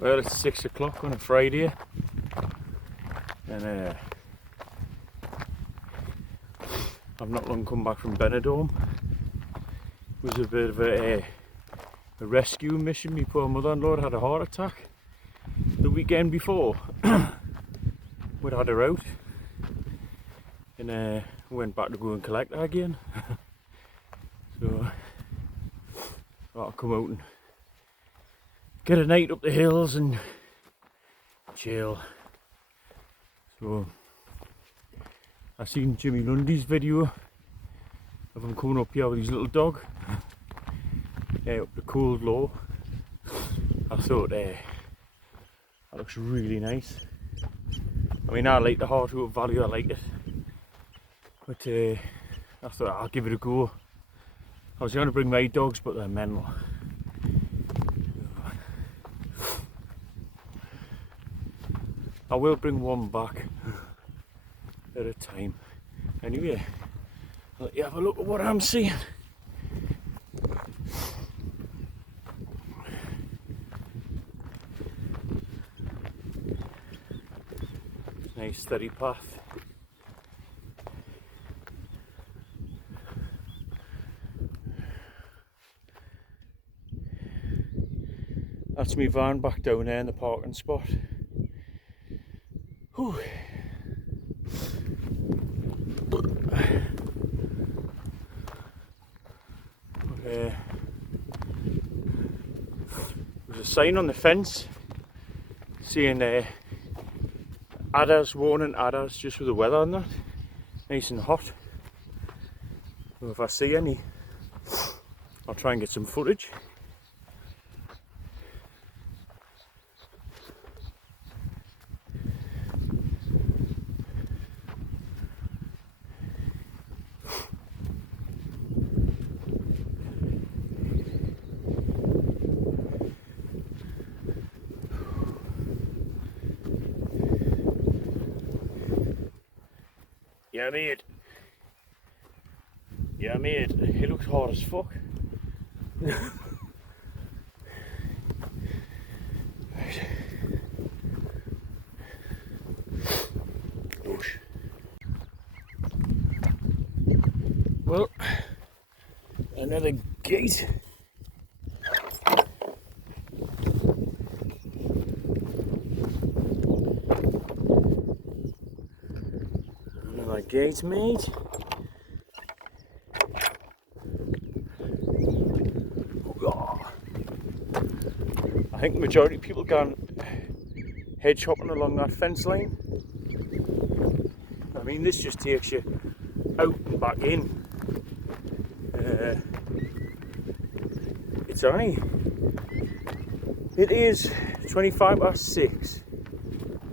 Well, it's 6 o'clock on a Friday, and I've not long come back from Benidorm. It was a bit of a rescue mission. My poor mother-in-law had a heart attack the weekend before. We'd had her out, and went back to go and collect her again. So I'll come out and get a night up the hills and chill. So I seen Jimmy Lundy's video of him coming up here with his little dog up the Cold Low. I thought that looks really nice. I mean, I like the Harthout Valley, I like it, but I thought I'll give it a go. I was going to bring my dogs, but they're mental. I will bring one back at a time. Anyway, I'll let you have a look at what I'm seeing. Nice steady path. That's my van back down there in the parking spot. Whew. There's a sign on the fence saying adders, warning adders, just with the weather on that. Nice and hot. So if I see any, I'll try and get some footage. Yeah, mate. Yeah, mate. He looks hard as fuck. Right. Bush. Well, another gate. Another gate, mate. I think the majority of people go head shopping along that fence line. I mean, this just takes you out and back in. It is 25 past 6.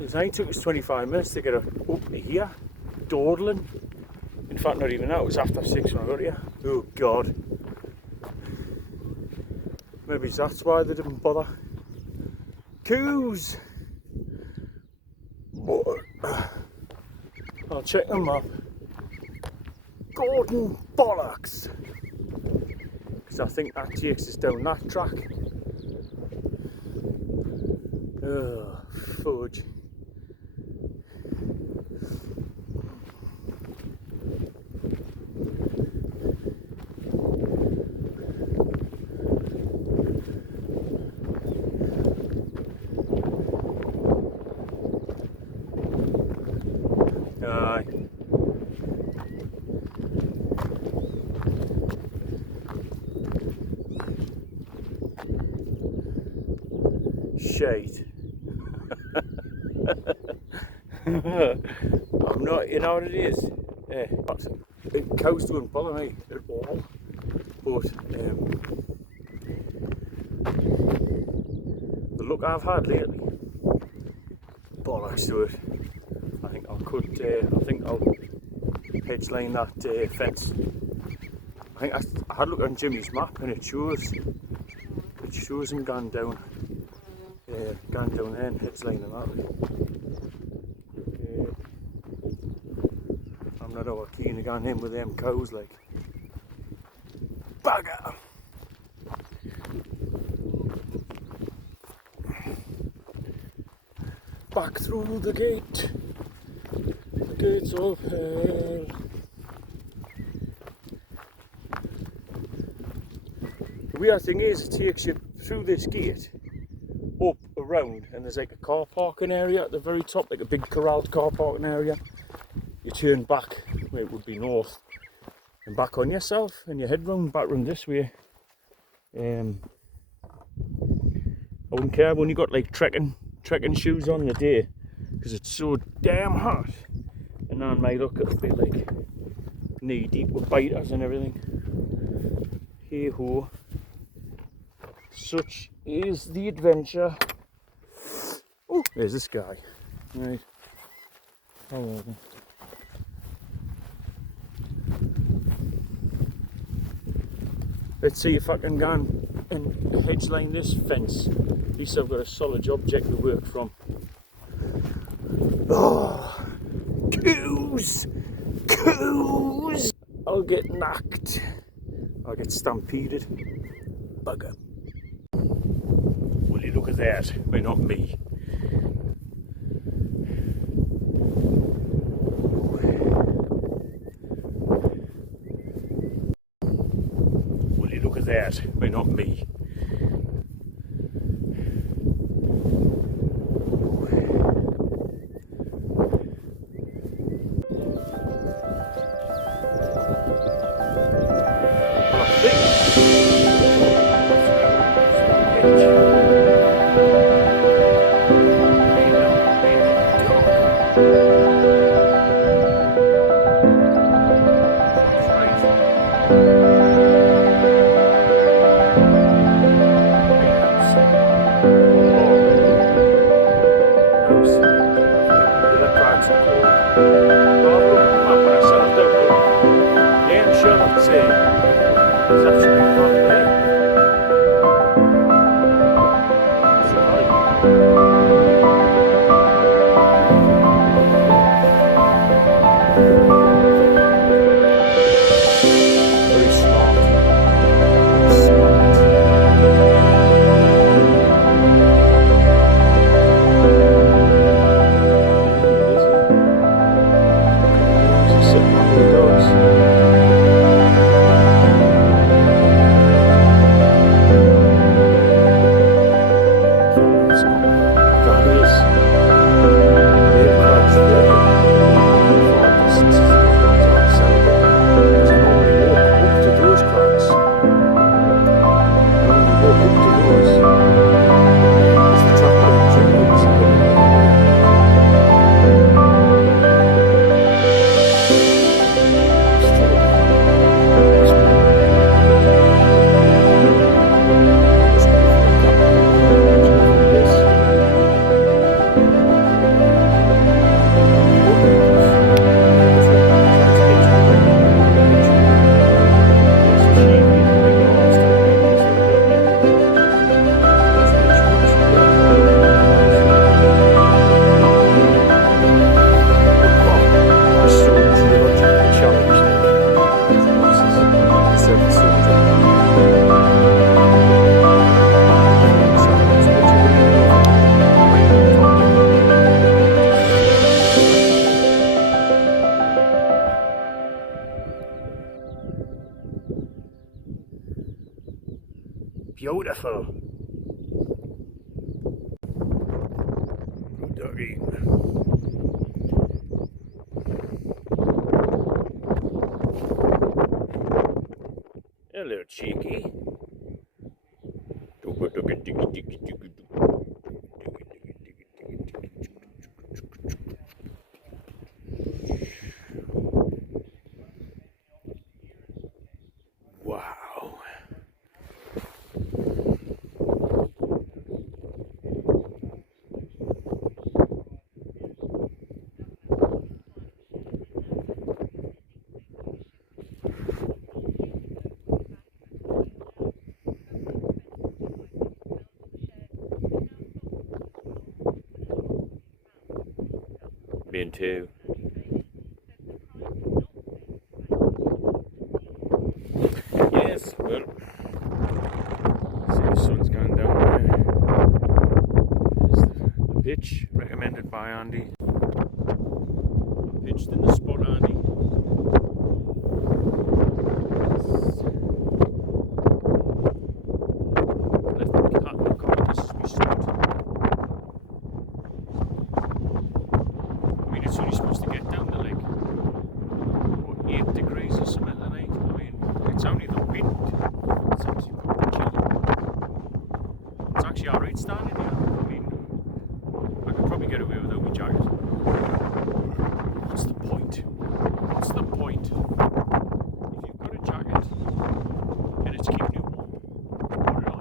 It only took us 25 minutes to get up to here, dawdling. In fact, not even that, it was after 6 when I got here. Oh God. Maybe that's why they didn't bother. Coos! I'll check them up. Gordon Bollocks! Because I think that takes us down that track. Ugh, fudge. Shade. I'm not, you know what it is? Cows don't bother me at all, but the look I've had lately, bollocks to it. I think I'll hedge line that fence. I think I had a look on Jimmy's map and it shows him gone down there and hedge line and that. I'm not over keen to go in with them cows like. Bugger! back through the gate. The gates of hell. The weird thing is, it takes you through this gate, up, around, and there's like a car parking area at the very top, like a big corralled car parking area. You turn back, well, it would be north, and back on yourself, and you head round, back round this way. I wouldn't care, I've only got like trekking shoes on the day, because it's so damn hot. And on my luck, it'll be like knee deep with biters and everything. Hey ho. Such is the adventure. Oh, there's this guy. Right. Hello then. Let's see if I can go and hedgeline this fence. At least I've got a solid object to work from. Oh, coos! Coos! I'll get knocked. I'll get stampeded. Bugger. Will you look at that? Well, not me. Will you look at that? Well, not me. Beautiful. Good doggy. Hello, cheeky. Wow. Me too. Yes, well, see the sun's gone down there. There's the pitch recommended by by Andy. I pitched in the spot, Andy. Left the cat in the car, this is my start. I mean, it's only supposed to get down to like, what, 8 degrees or something tonight. I mean, it's only the wind. It's actually fucking chilly. It's actually alright standing here. I mean, I could probably get away without my jacket. What's the point? What's the point? If you've got a jacket and it's keeping you warm, put it on.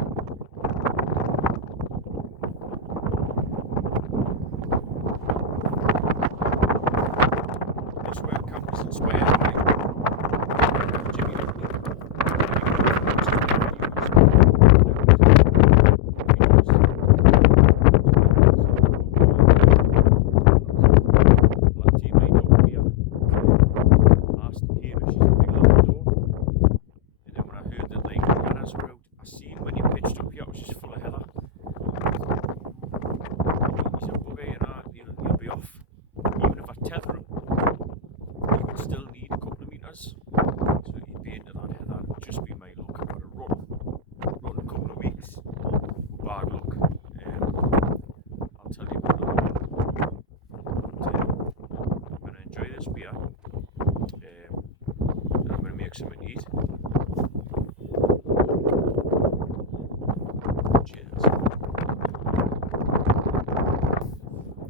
This where campers inspired by Jimmy Lundy. Something to eat. Cheers.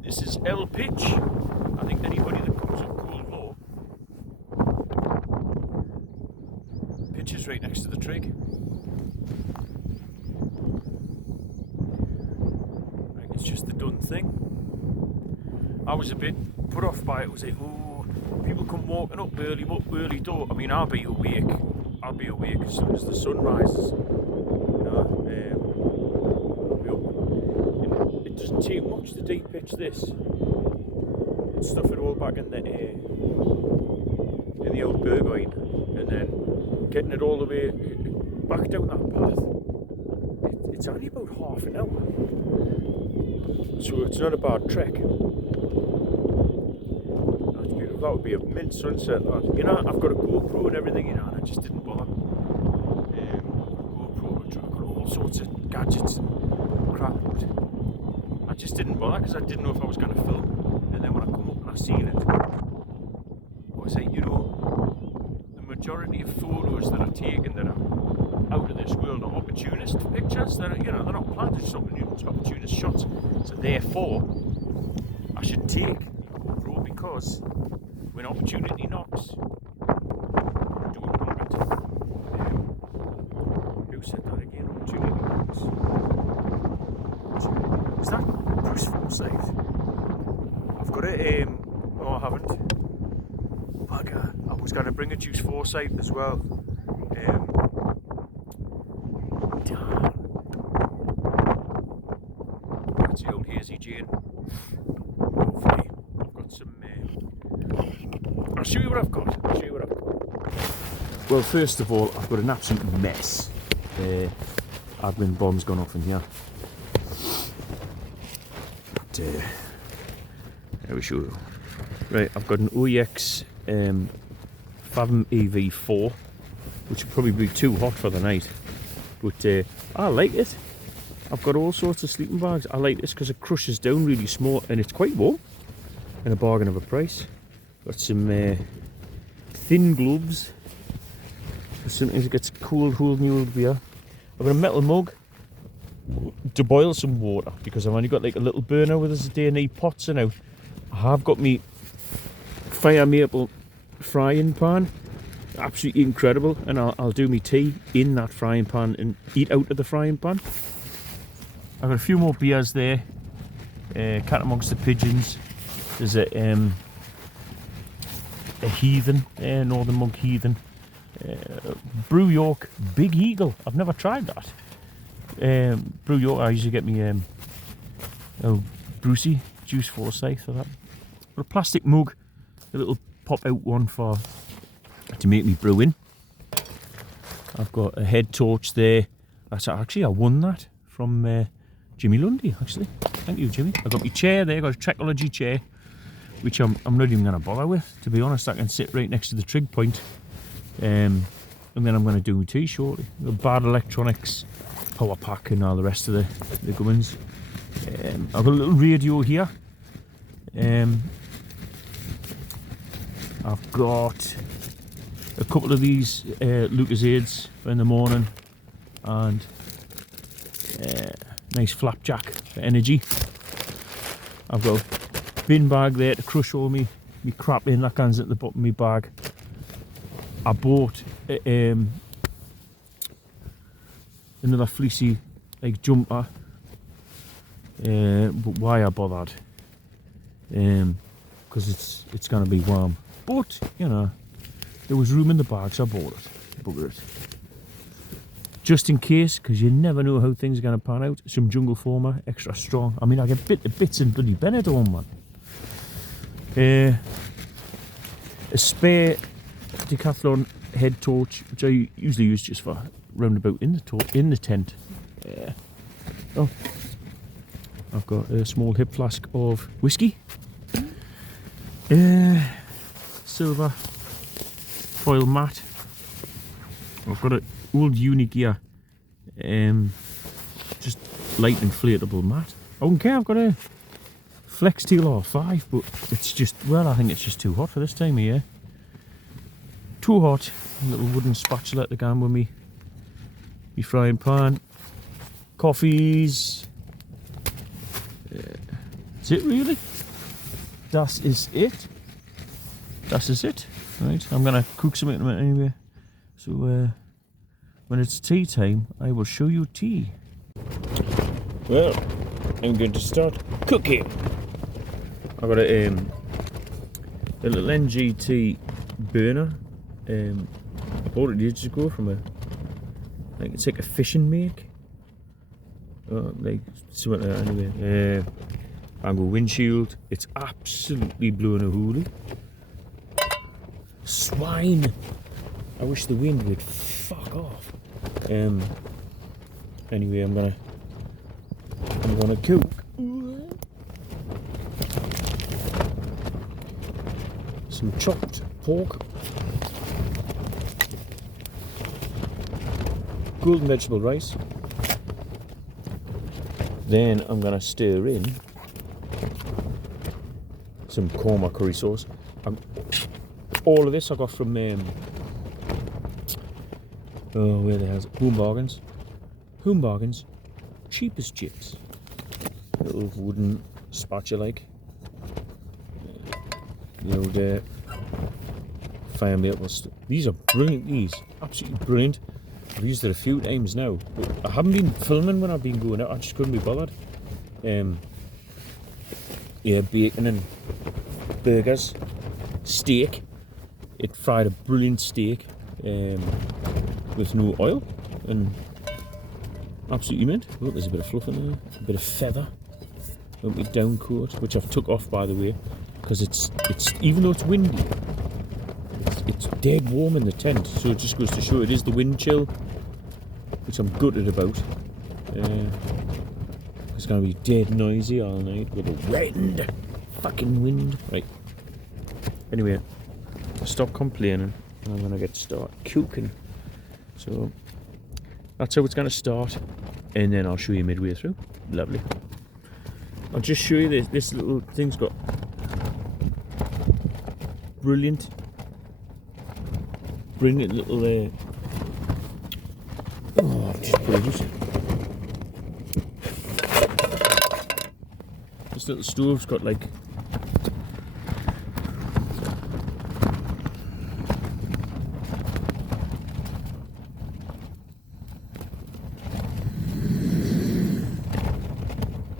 This is El Pitch. I think anybody that comes up Coolmore, Pitch is right next to the trig. I think it's just the done thing. I was a bit put off by it. Was like, oh, people come walking up early door. I mean, I'll be awake as soon as the sun rises. You know, I'll be up. And it doesn't take much to deep pitch this. Stuff it all back in the old Burgoyne, and then getting it all the way back down that path. It's only about half an hour, so it's not a bad trek. That would be a mint sunset, that. You know, I've got a GoPro and everything, you know, and I just didn't bother. GoPro, I've got all sorts of gadgets and crap, but I just didn't bother because I didn't know if I was going to film. And then when I come up and I seen it, I was like, you know, the majority of photos that are taken that are out of this world are opportunist pictures. That are, you know, they're not planned, they're just opportunist shots. So therefore, I should take GoPro because when opportunity knocks, don't knock it. Who said that again? Opportunity knocks. Is that Bruce Forsyth? I've got it. No, I haven't. Bugger. I was going to bring a Juice Forsyth as well. Damn. That's the old Hazy Jane. Hopefully, I've got some. I'll show you what I've got. Well, first of all, I've got an absolute mess. Admin bomb's gone off in here. But, there we show you. Right, I've got an OEX Fathom EV4, which would probably be too hot for the night. But I like it. I've got all sorts of sleeping bags. I like this because it crushes down really small and it's quite warm. And a bargain of a price. Got some thin gloves. Sometimes it gets cold holding your old beer. I've got a metal mug to boil some water because I've only got like a little burner with us a day and need pots and out. I have got me fire maple frying pan. Absolutely incredible. And I'll do me tea in that frying pan and eat out of the frying pan. I've got a few more beers there. Cat amongst the pigeons. There's a Heathen, Northern Monk Heathen. Brew York Big Eagle. I've never tried that. Brew York, I usually get me Brucey Juice Forsyth for that. Got a plastic mug, a little pop out one for to make me brew in. I've got a head torch there. That's actually, I won that from Jimmy Lundy actually. Thank you, Jimmy. I've got my chair there, got a Trekology chair, which I'm not even going to bother with, to be honest. I can sit right next to the trig point. And then I'm going to do my tea shortly. The Bad Electronics power pack and all the rest of the gubbins. I've got a little radio here. I've got a couple of these Lucozades for in the morning, and nice flapjack for energy. I've got a bin bag there to crush all me crap in that goes at the bottom of my bag. I bought another fleecy like jumper, but why I bothered? Because it's gonna be warm. But you know, there was room in the bag, so I bought it. Bugger it. Just in case, because you never know how things are gonna pan out. Some Jungle Former, extra strong. I mean, I get bits and bloody Benetton, man. A spare Decathlon head torch, which I usually use just for roundabout in the tent. Oh, I've got a small hip flask of whiskey. Silver foil mat. I've got an old Unigear, just light inflatable mat. I don't care. I've got a Flexsteel R5, but it's just, well, I think it's just too hot for this time of year. Too hot. A little wooden spatula to go with me frying pan. Coffees. That's it, really. That is it. That is it. Right, I'm gonna cook something in a minute anyway. So when it's tea time, I will show you tea. Well, I'm going to start cooking. I've got a little NGT burner. I bought it ages ago from it's like a fishing make. Like something like that anyway. Angle windshield. It's absolutely blowing a hoolie. Swine! I wish the wind would fuck off. Anyway, I'm gonna cook some chopped pork, golden vegetable rice. Then I'm gonna stir in some korma curry sauce. All of this I got from where the hell is it? Home Bargains, cheapest chips. Little wooden spatula like. The old fire maple stuff. These are brilliant. These absolutely brilliant. I've used it a few times now, but I haven't been filming when I've been going out. I just couldn't be bothered. Yeah, bacon and burgers, steak. It fried a brilliant steak with no oil and absolutely mint. Look, there's a bit of fluff in there, a bit of feather on my down coat, which I've took off, by the way, because it's even though it's windy, it's dead warm in the tent. So it just goes to show it is the wind chill, which I'm gutted about. It's going to be dead noisy all night with the wind, fucking wind. Right. Anyway, stop complaining. I'm going to get started cooking. So that's how it's going to start, and then I'll show you midway through. Lovely. I'll just show you this little thing's got brilliant little just put it. This little stove's got like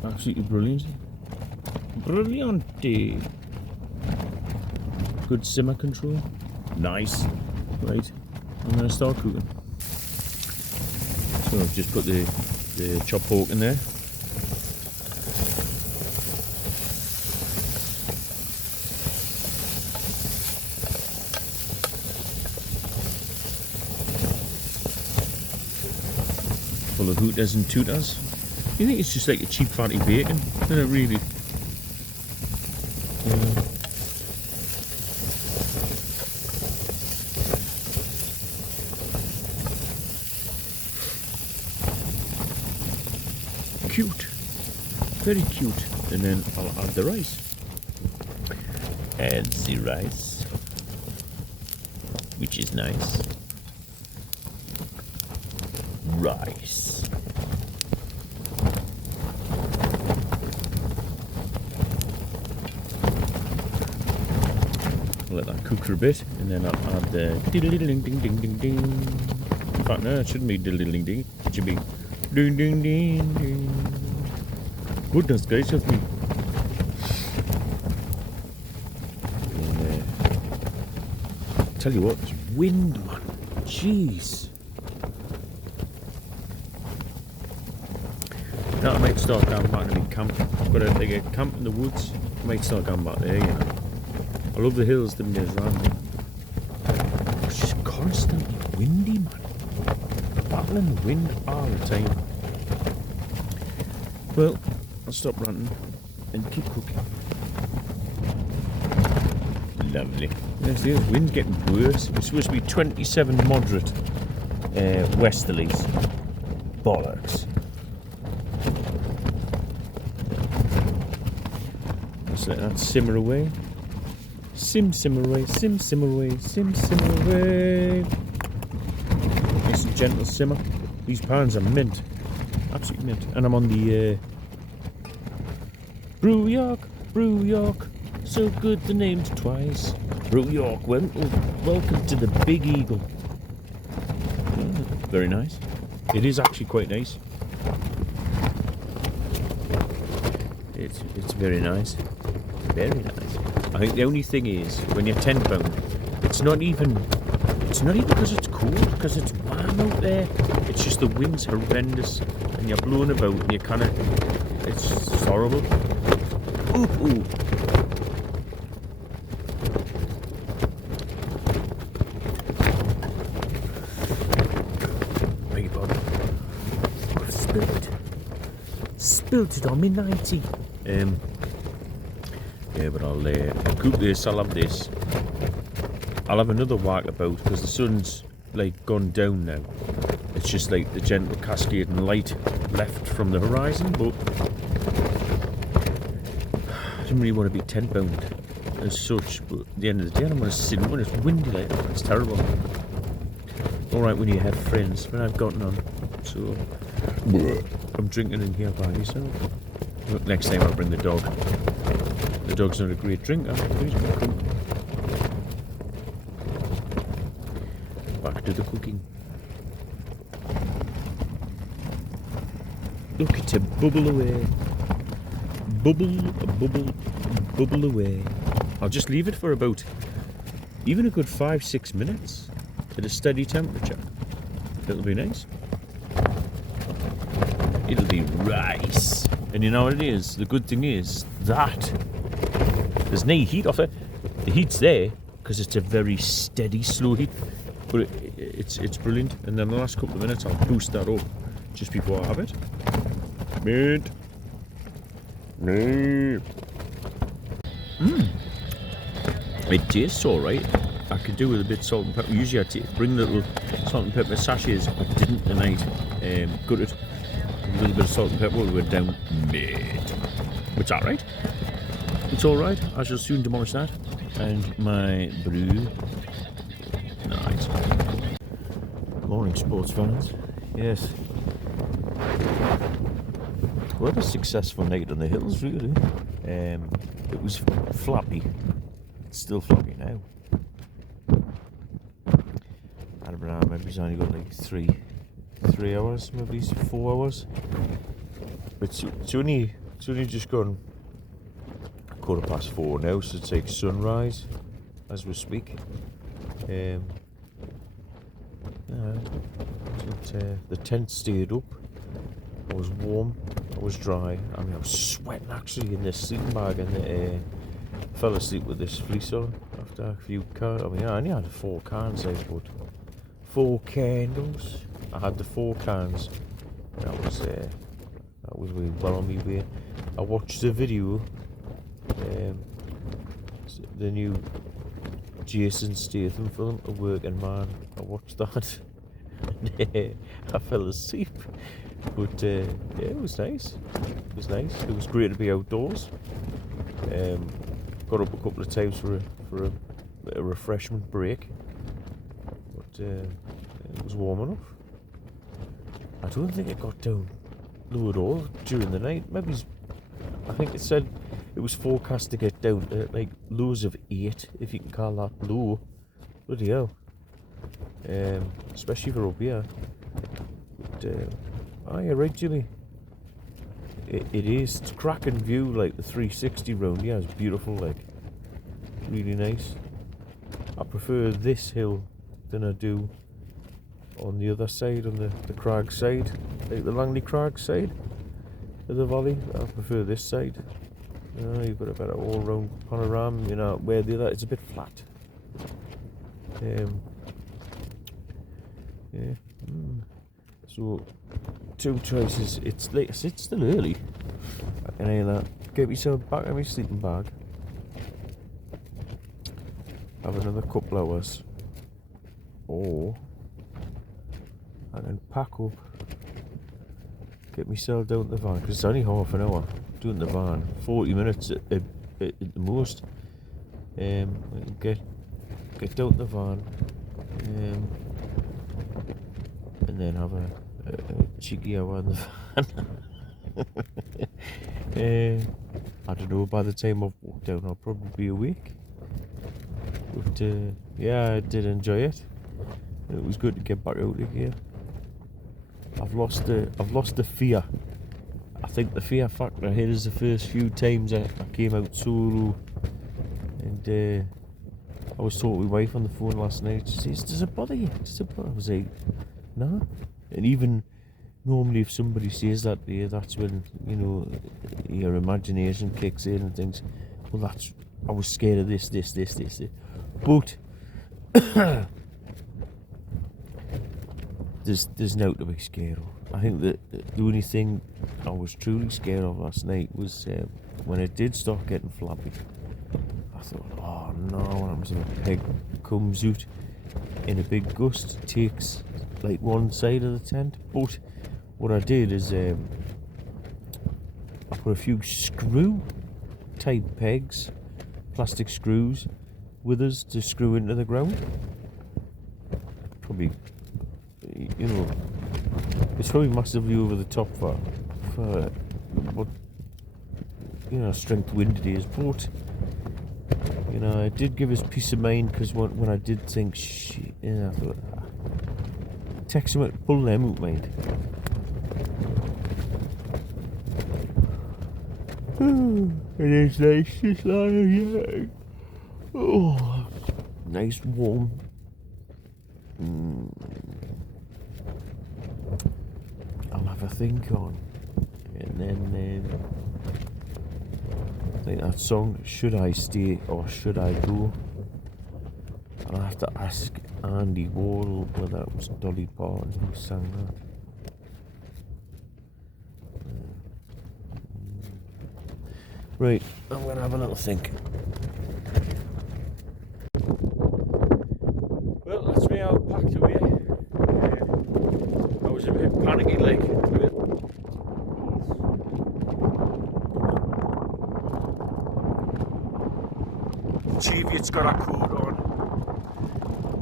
absolutely brilliant. Good simmer control. Nice. Right, I'm going to start cooking. So I've just put the chopped pork in there. Full of hooters and tooters. You think it's just like a cheap fatty bacon, isn't it really? Yeah. Cute, very cute. And then I'll add the rice. Add the rice, which is nice. Rice. Let that cook for a bit, and then I'll add the diddle ding ding ding ding ding. In fact, no, it shouldn't be diddle ding ding. It should be ding ding ding ding. Goodness gracious me! And, tell you what, it's wind, man. Jeez. Now I might start going back to my camp. I've got a camp in the woods. I might start going back there, you know. I love the hills them days round. It's just constantly windy, man. Battling the wind all the time. Well, I'll stop ranting and keep cooking. Lovely. Yes, the wind's getting worse. It's supposed to be 27 moderate westerlies. Bollocks. Just let that simmer away. Simmer away, simmer away, simmer away. Nice and gentle simmer. These pans are mint. Absolutely mint. And I'm on the Brew York. So good the name's twice. Brew York, welcome to the Big Eagle. Very nice. It is actually quite nice. It's very nice. Very nice. I think the only thing is, when you're £10, it's not even because it's cold, because it's warm out there. It's just the wind's horrendous, and you're blowing about, and you kind of, it's horrible. Ooh. Beg your pardon. I've spilled it on me 90. Yeah, but I'll cook this, I'll have this. I'll have another walkabout because the sun's like gone down now. It's just like the gentle cascading light left from the horizon, but I didn't really want to be £10 as such, but at the end of the day I don't want to sit when it's windy like that. It's terrible. Alright when you have friends, but I've got none. So I'm drinking in here by myself. Next time I'll bring the dog. The dog's not a great drinker, but he's good company. Back to the cooking. Look, it's a bubble away. Bubble away. I'll just leave it for about even a good 5-6 minutes at a steady temperature. It'll be nice. It'll be rice. And you know what it is? The good thing is that there's no heat off it. The heat's there because it's a very steady, slow heat. But it's brilliant. And then the last couple of minutes I'll boost that up just before I have it. Mint. It tastes alright. I could do with a bit of salt and pepper. Usually I bring little salt and pepper sachets. I didn't tonight. Gutted. A little bit of salt and pepper, we went down mint. It's alright. It's alright. I shall soon demolish that. And my brew. Nice. Morning, sports fans. Yes. Quite a successful night on the hills, really. It was floppy. It's still floppy now. I don't know, maybe it's only got like 3 hours, maybe 4 hours. But it's only just gone 4:15 now, so it's like sunrise as we speak. The tent stayed up. I was warm, I was dry. I mean, I was sweating actually in this sleeping bag, and fell asleep with this fleece on after a few cans. I mean, I only had 4 cans, I put 4 candles. I had the 4 cans. That That was really well on my way. I watched the video, the new Jason Statham film, A Working Man. I watched that. I fell asleep, but yeah, it was nice. It was nice. It was great to be outdoors. Got up a couple of times for a refreshment break, but it was warm enough. I don't think it got down low at all during the night. Maybe I think it said it was forecast to get down to like lows of 8, if you can call that low. Bloody hell. Especially for up here. But, you're right, Jimmy. It is. It's a cracking view, like the 360 round. Yeah, it's beautiful, like really nice. I prefer this hill than I do on the other side, on the crag side, like the Langley Crag side of the valley. I prefer this side. You've got a better all-round panorama. You know, where the other, it's a bit flat. Yeah. So, 2 choices. It's late. It's still early. I can hear that. Get myself back in my sleeping bag. Have another couple hours. Or I can pack up. Get myself down to the van, because it's only half an hour doing the van. 40 minutes at the most. Get down to the van. And then have a cheeky hour in the van. I don't know, by the time I've walked down I'll probably be awake. But yeah, I did enjoy it. It was good to get back out again. I've lost the fear. I think the fear factor hit us the first few times I came out solo, and I was talking to my wife on the phone last night. She says, "Does it bother you? Does it bother?" I was like, "No." And even normally, if somebody says that to you, that's when, you know, your imagination kicks in and thinks, "Well, I was scared of this. But there's no to be scared of. I think that the only thing I was truly scared of last night was when it did start getting flappy. I thought, oh no, what happens if a peg comes out in a big gust, takes like one side of the tent? But what I did is I put a few screw type pegs, plastic screws, with us to screw into the ground. Probably, you know, it's probably massively over the top for what, you know, strength wind it is, but you know, it did give us peace of mind, because when I did think, shit, you know, I thought, text him out, pull them out, mate. It is nice this line here. Oh, nice warm. I'll have a think on, and then I think that song, Should I Stay or Should I Go? I'll have to ask Andy Wall whether it was Dolly Parton who sang that. Right, I'm going to have a little think. Well, that's me all packed away. I was a bit panicky, like. Cheviot's got a coat on.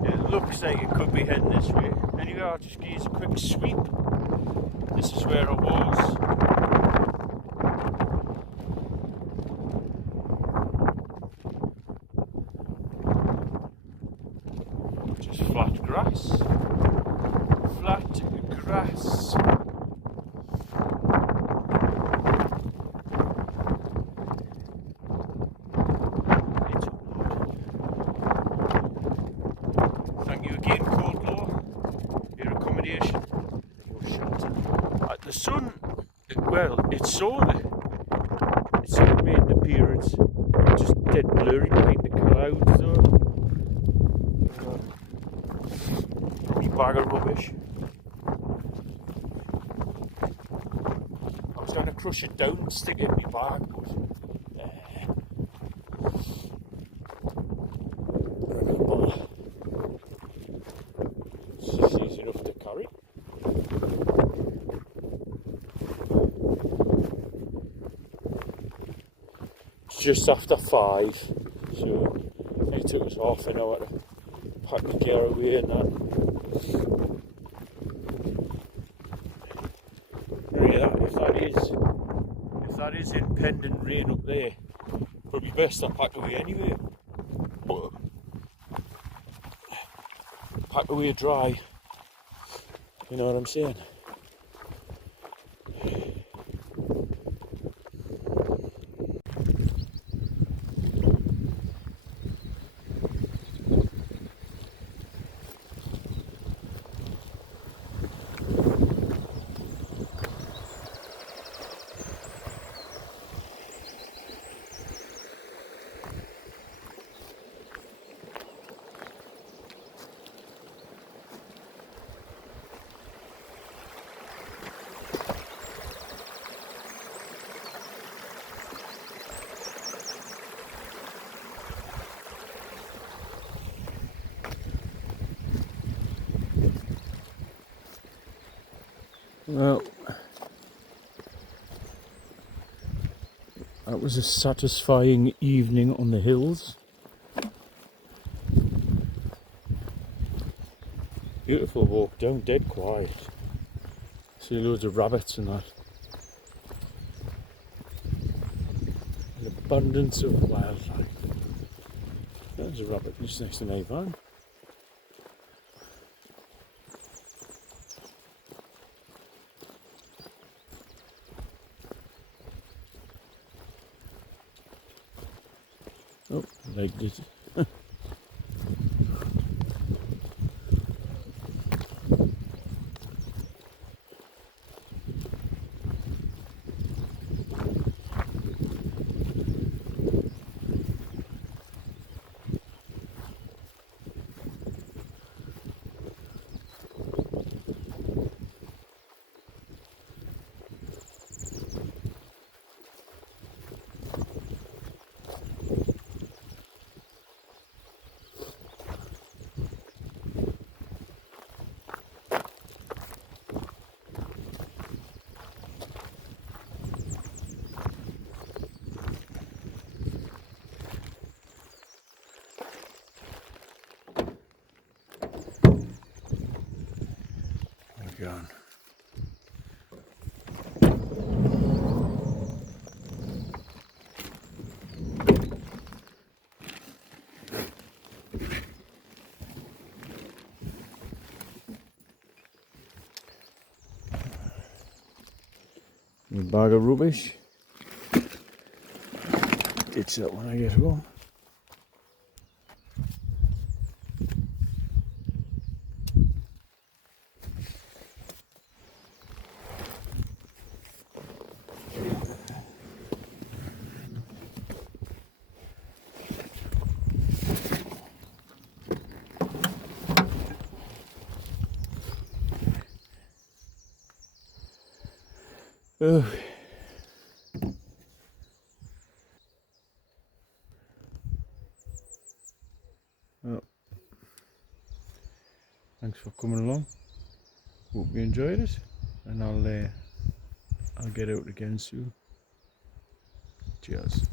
It looks like it could be heading this way. Anyway, I'll just give you a quick sweep. This is where I was. Just flat grass. Flat grass. Thank you again, Cold Law, your accommodation, your shelter. The sun, well, it's sort of made an appearance, just dead blurry behind the clouds though. Wee bag of rubbish. I was going crush it down and stick it in your bag, but remember, it's easy enough to carry. It's just after 5, so it took us half an hour to pack the gear away and that. If that is impending rain up there, probably best I pack away anyway. But pack away dry, you know what I'm saying? Well, that was a satisfying evening on the hills. Beautiful walk down, dead quiet. See loads of rabbits and that. An abundance of wildlife. There's a rabbit just next to my van. Oh, legged it. Gone. A bag of rubbish. Ditch that when I get home. Oh. Well, thanks for coming along. Hope you enjoyed it, and I'll get out again soon. Cheers.